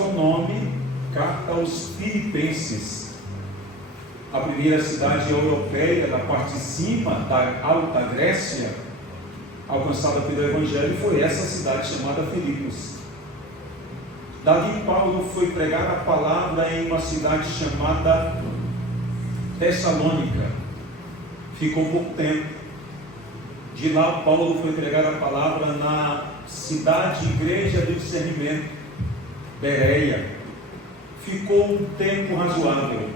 ao nome Carta aos Filipenses. A primeira cidade europeia da parte de cima da Alta Grécia, alcançada pelo Evangelho, foi essa cidade chamada Filipos. Dali Paulo foi pregar a palavra em uma cidade chamada Tessalônica. Ficou pouco tempo. De lá Paulo foi pregar a palavra na cidade Igreja do Discernimento, Bereia. Ficou um tempo razoável.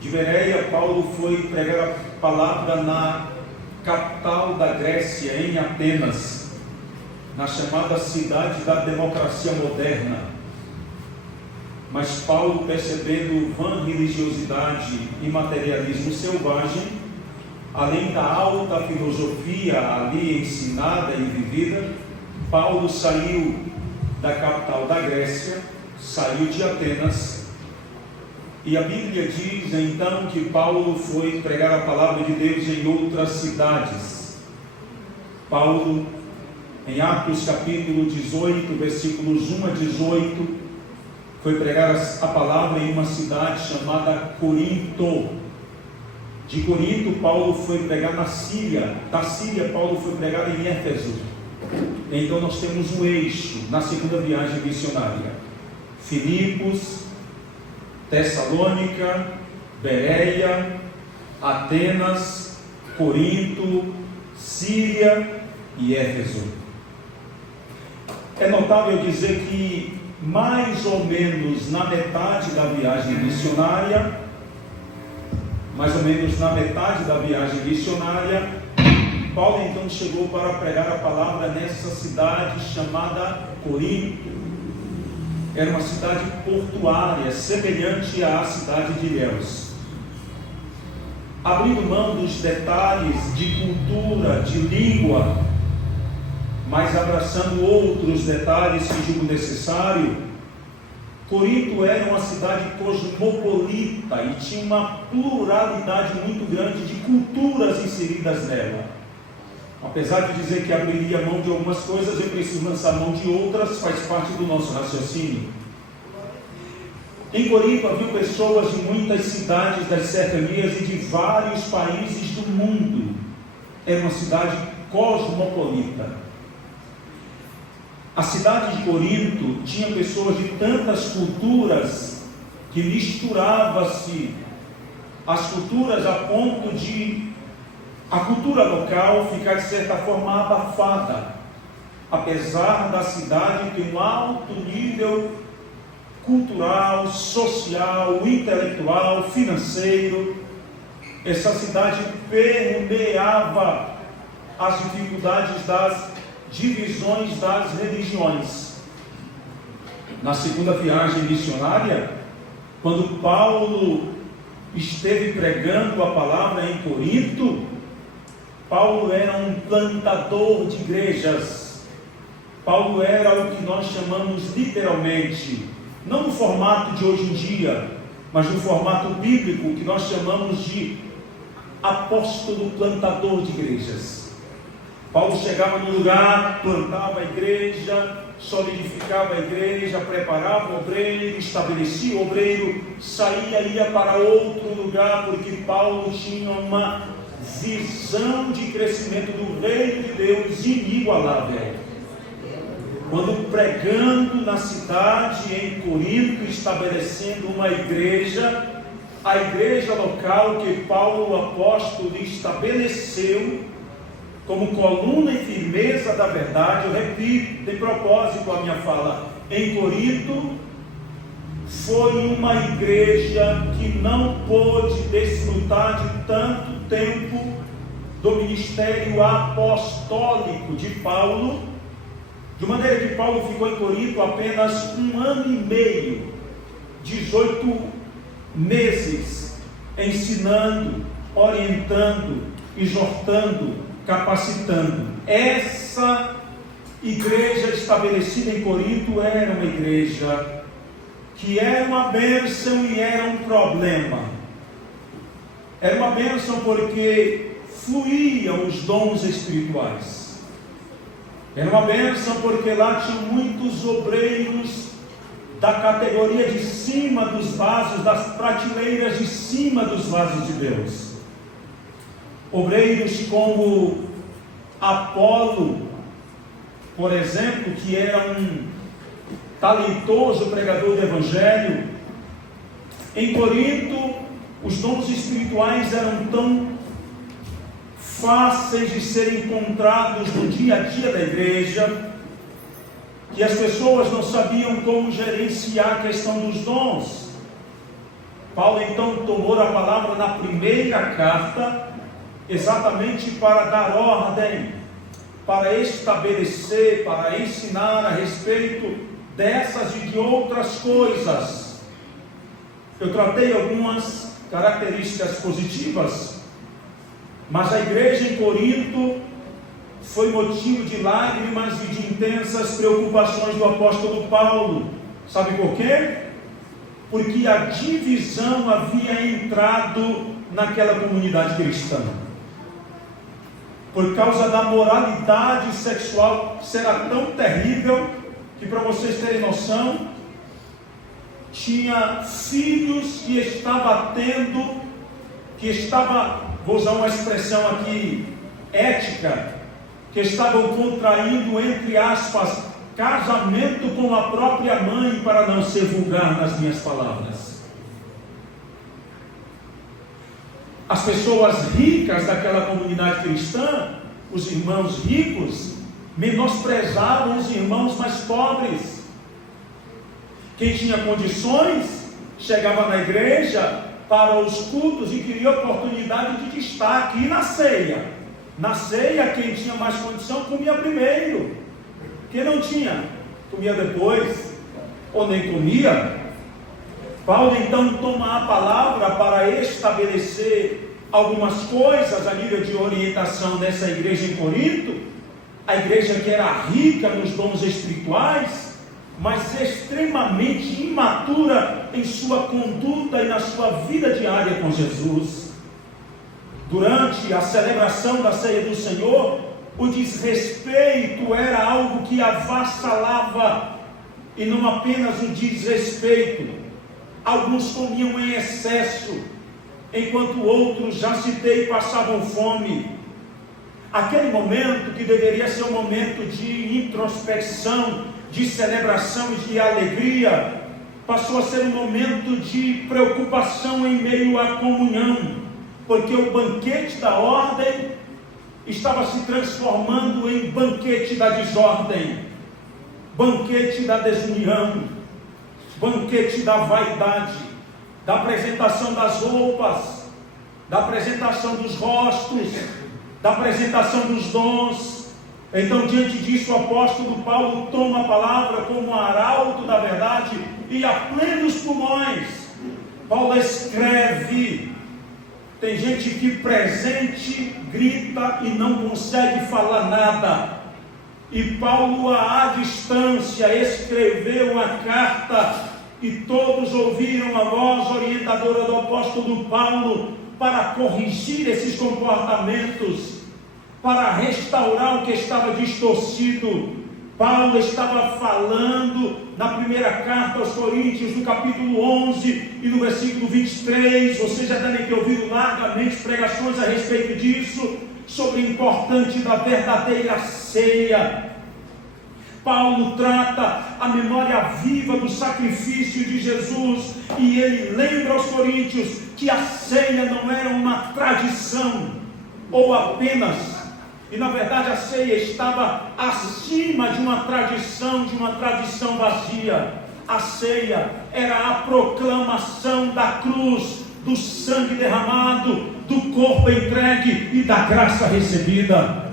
De Bereia, Paulo foi pregar a palavra na capital da Grécia, em Atenas, na chamada cidade da democracia moderna. Mas Paulo, percebendo vã religiosidade e materialismo selvagem, além da alta filosofia ali ensinada e vivida, Paulo saiu da capital da Grécia, saiu de Atenas, e a Bíblia diz então que Paulo foi pregar a palavra de Deus em outras cidades. Paulo, em Atos capítulo 18, versículos 1 a 18, foi pregar a palavra em uma cidade chamada Corinto. De Corinto, Paulo foi pregar na Síria. Da Síria, Paulo foi pregar em Éfeso. Então nós temos um eixo na segunda viagem missionária: Filipos, Tessalônica, Bereia, Atenas, Corinto, Síria e Éfeso. É notável dizer que mais ou menos na metade da viagem missionária, Paulo então chegou para pregar a palavra nessa cidade chamada Corinto. Era uma cidade portuária, semelhante à cidade de Ilhéus. Abrindo mão dos detalhes de cultura, de língua, mas abraçando outros detalhes que julgo necessário, Corinto era uma cidade cosmopolita e tinha uma pluralidade muito grande de culturas inseridas nela. Apesar de dizer que abriria mão de algumas coisas, eu preciso lançar mão de outras, faz parte do nosso raciocínio. Em Corinto havia pessoas de muitas cidades das cercanias e de vários países do mundo. Era uma cidade cosmopolita. A cidade de Corinto tinha pessoas de tantas culturas que misturava-se as culturas a ponto de a cultura local ficar de certa forma abafada, apesar da cidade ter um alto nível cultural, social, intelectual, financeiro. Essa cidade permeava as dificuldades das divisões das religiões. Na segunda viagem missionária, quando Paulo esteve pregando a palavra em Corinto, Paulo era um plantador de igrejas. Paulo era o que nós chamamos literalmente, não no formato de hoje em dia, mas no formato bíblico, que nós chamamos de apóstolo plantador de igrejas. Paulo chegava no lugar, plantava a igreja, solidificava a igreja, preparava o obreiro, estabelecia o obreiro, saía e ia para outro lugar, porque Paulo tinha uma visão de crescimento do reino de Deus inigualável. Quando pregando na cidade, em Corinto, estabelecendo uma igreja, a igreja local que Paulo, o apóstolo, estabeleceu como coluna e firmeza da verdade. Eu repito, de propósito a minha fala, em Corinto, foi uma igreja que não pôde desfrutar de tanto tempo do ministério apostólico de Paulo, de maneira que Paulo ficou em Corinto apenas 1 ano e meio, 18 meses, ensinando, orientando, exortando, capacitando. Essa igreja estabelecida em Corinto era uma igreja que era uma bênção e era um problema. Era uma bênção porque fluíam os dons espirituais. Era uma bênção porque lá tinham muitos obreiros da categoria de cima dos vasos, das prateleiras de cima dos vasos de Deus. Obreiros como Apolo, por exemplo, que era um talentoso pregador do Evangelho. Em Corinto, os dons espirituais eram tão fáceis de serem encontrados no dia a dia da igreja, que as pessoas não sabiam como gerenciar a questão dos dons. Paulo então tomou a palavra na primeira carta, exatamente para dar ordem, para estabelecer, para ensinar a respeito dessas e de outras coisas. Eu tratei algumas características positivas, mas a igreja em Corinto foi motivo de lágrimas e de intensas preocupações do apóstolo Paulo. Sabe por quê? Porque a divisão havia entrado naquela comunidade cristã. Por causa da moralidade sexual, será tão terrível que, para vocês terem noção, tinha filhos que vou usar uma expressão aqui ética, que estavam contraindo, entre aspas, casamento com a própria mãe, para não ser vulgar nas minhas palavras. As pessoas ricas daquela comunidade cristã, os irmãos ricos, menosprezavam os irmãos mais pobres. Quem tinha condições, chegava na igreja para os cultos e queria oportunidade de destaque. E na ceia? Na ceia, quem tinha mais condição comia primeiro. Quem não tinha, comia depois, ou nem comia. Paulo então toma a palavra para estabelecer algumas coisas a nível de orientação nessa igreja em Corinto, a igreja que era rica nos dons espirituais, mas extremamente imatura em sua conduta e na sua vida diária com Jesus. Durante a celebração da ceia do Senhor, o desrespeito era algo que avassalava, e não apenas o desrespeito. Alguns comiam em excesso, enquanto outros, já citei, passavam fome. Aquele momento que deveria ser um momento de introspecção, de celebração e de alegria, passou a ser um momento de preocupação em meio à comunhão, porque o banquete da ordem estava se transformando em banquete da desordem, banquete da desunião, banquete da vaidade, da apresentação das roupas, da apresentação dos rostos, da apresentação dos dons. Então, diante disso, o apóstolo Paulo toma a palavra como arauto da verdade e a plenos pulmões. Paulo escreve. Tem gente que presente, grita e não consegue falar nada. E Paulo, à distância, escreveu uma carta e todos ouviram a voz orientadora do apóstolo Paulo para corrigir esses comportamentos, para restaurar o que estava distorcido. Paulo estava falando na primeira carta aos Coríntios, no capítulo 11 e no versículo 23, vocês já devem ter ouvido largamente pregações a respeito disso, sobre o importante da verdadeira ceia. Paulo trata a memória viva do sacrifício de Jesus, e ele lembra aos coríntios que a ceia não era uma tradição, ou apenas, e na verdade a ceia estava acima de uma tradição vazia. A ceia era a proclamação da cruz, do sangue derramado, do corpo entregue e da graça recebida.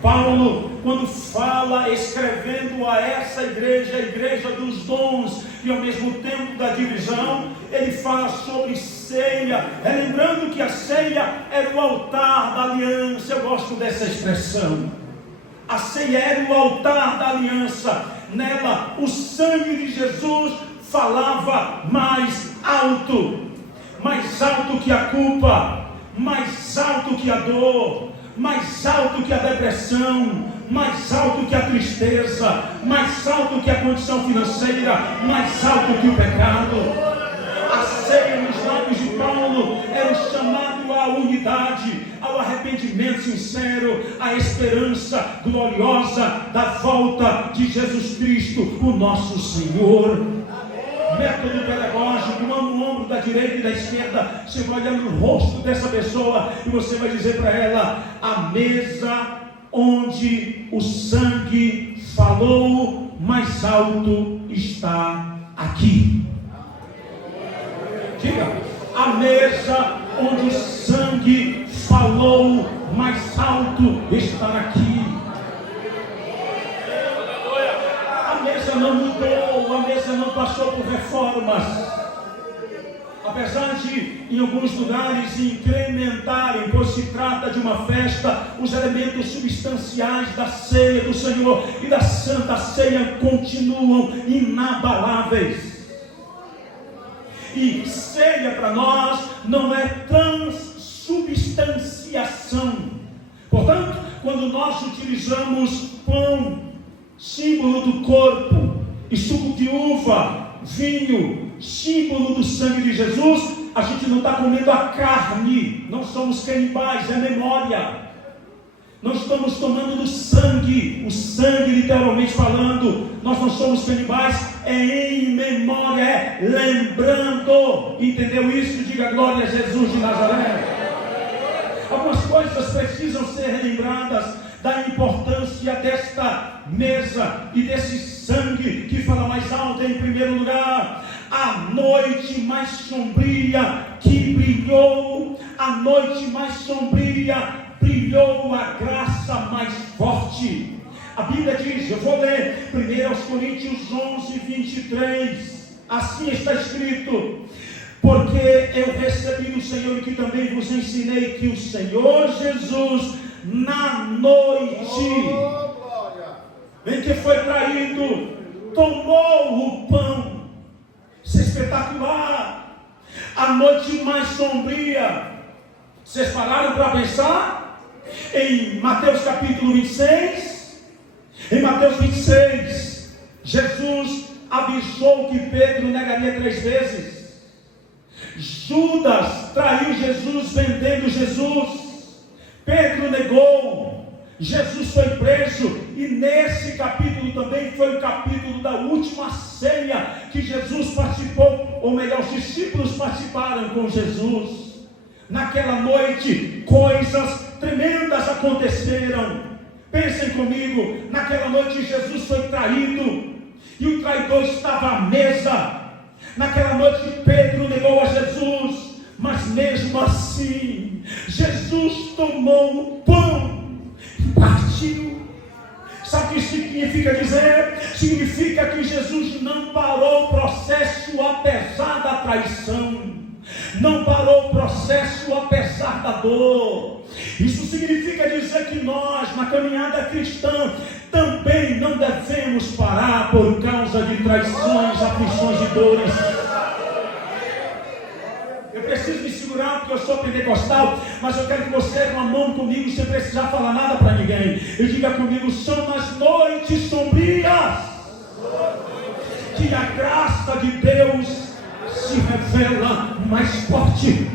Paulo, quando fala, escrevendo a essa igreja, a igreja dos dons e ao mesmo tempo da divisão, ele fala sobre ceia, lembrando que a ceia era o altar da aliança. Eu gosto dessa expressão. A ceia era o altar da aliança. Nela, o sangue de Jesus falava mais alto que a culpa, mais alto que a dor, mais alto que a depressão, mais alto que a tristeza, mais alto que a condição financeira, mais alto que o pecado. A ceia nos lábios de Paulo era o chamado à unidade, ao arrependimento sincero, à esperança gloriosa da volta de Jesus Cristo, o nosso Senhor. Método pedagógico, mão no ombro da direita e da esquerda, você vai olhar no rosto dessa pessoa e você vai dizer para ela: a mesa onde o sangue falou mais alto está aqui. Diga: a mesa onde o sangue falou mais alto está aqui. A mesa não mudou, a mesa não passou por reformas. Apesar de, em alguns lugares, incrementarem, pois se trata de uma festa, os elementos substanciais da ceia do Senhor e da Santa Ceia continuam inabaláveis. E ceia para nós não é transubstanciação. Portanto, quando nós utilizamos pão, símbolo do corpo, e suco de uva, vinho, símbolo do sangue de Jesus, a gente não está comendo a carne, não somos canibais, é memória. Não estamos tomando do sangue, o sangue literalmente falando, nós não somos canibais, é em memória, é lembrando. Entendeu isso? Diga glória a Jesus de Nazaré. Algumas coisas precisam ser relembradas da importância desta mesa e desse sangue que fala mais alto. Em primeiro lugar, a noite mais sombria que brilhou, a noite mais sombria brilhou a graça mais forte. A Bíblia diz, eu vou ler 1 Coríntios 11, 23, assim está escrito: porque eu recebi do Senhor e que também vos ensinei, que o Senhor Jesus na noite em que foi traído, tomou o pão. Isso é espetacular. A noite mais sombria. Vocês pararam para pensar? Em Mateus capítulo 26, em Mateus 26, Jesus avisou que Pedro negaria 3 vezes. Judas traiu Jesus vendendo Jesus. Pedro negou. Jesus foi preso. E nesse capítulo também foi o capítulo da última ceia que Jesus participou, ou melhor, os discípulos participaram com Jesus. Naquela noite, coisas tremendas aconteceram. Pensem comigo, naquela noite Jesus foi traído, e o traidor estava à mesa. Naquela noite Pedro negou a Jesus, mas mesmo assim, Jesus tomou o pão e partiu. Sabe o que isso significa dizer? Significa que Jesus não parou o processo apesar da traição. Não parou o processo apesar da dor. Isso significa dizer que nós, na caminhada cristã, também não devemos parar por causa de traições, aflições e dores. Eu preciso me segurar porque eu sou pentecostal, mas eu quero que você erga uma mão comigo sem precisar falar nada para ninguém. E diga comigo: são as noites sombrias que a graça de Deus se revela mais forte.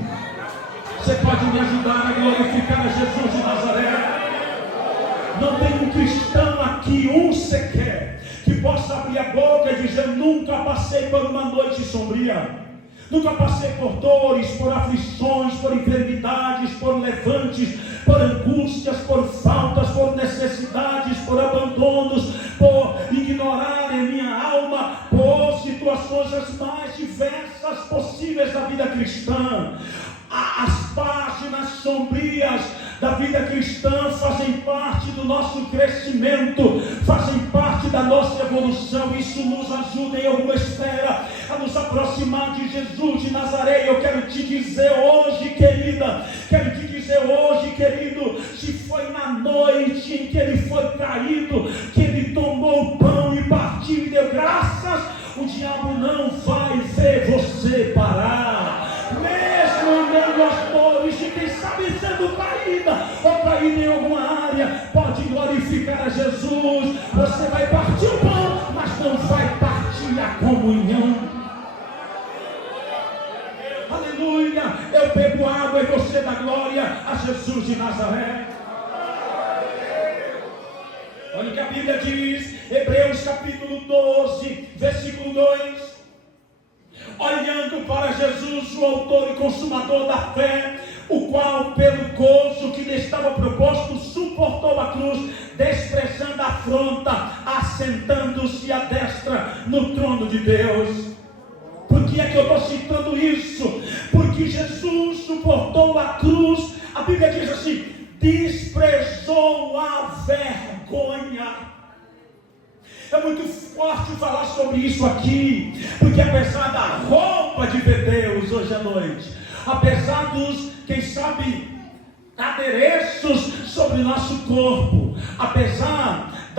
Você pode me ajudar a glorificar a Jesus de Nazaré? Não tem um cristão aqui, um sequer, que possa abrir a boca e dizer: nunca passei por uma noite sombria, nunca passei por dores, por aflições, por enfermidades, por levantes, por angústias, por faltas, por necessidades, por abandonos, por ignorarem minha alma, por situações as mais diversas possíveis da vida cristã. As páginas sombrias da vida cristã fazem parte do nosso crescimento, fazem parte da nossa evolução. Isso nos ajuda em alguma esfera a nos aproximar de Jesus de Nazaré. Eu quero te dizer hoje, querida, quero te dizer hoje, querido, se foi na noite em que ele foi traído, que ele tomou o pão e partiu e deu graças, o diabo não vai ver você parar. Mesmo em meio às dores, de quem sabe sendo traída ou traída em alguma área, pode glorificar glorificar a Jesus. Você vai partir o pão, mas não vai partir a comunhão. Aleluia. Eu bebo água e você dá glória a Jesus de Nazaré. Olha o que a Bíblia diz, Hebreus capítulo 12, versículo 2. Olhando para Jesus, o autor e consumador da fé, o qual pelo gozo que lhe estava proposto, suportou a cruz, desprezando a afronta, assentando-se à destra no trono de Deus. Por que é que eu estou citando isso? Porque Jesus suportou a cruz. A Bíblia diz assim, desprezou a vergonha. É muito forte falar sobre isso aqui, porque apesar da roupa de ver Deus hoje à noite, apesar dos, quem sabe, adereços sobre nosso corpo, apesar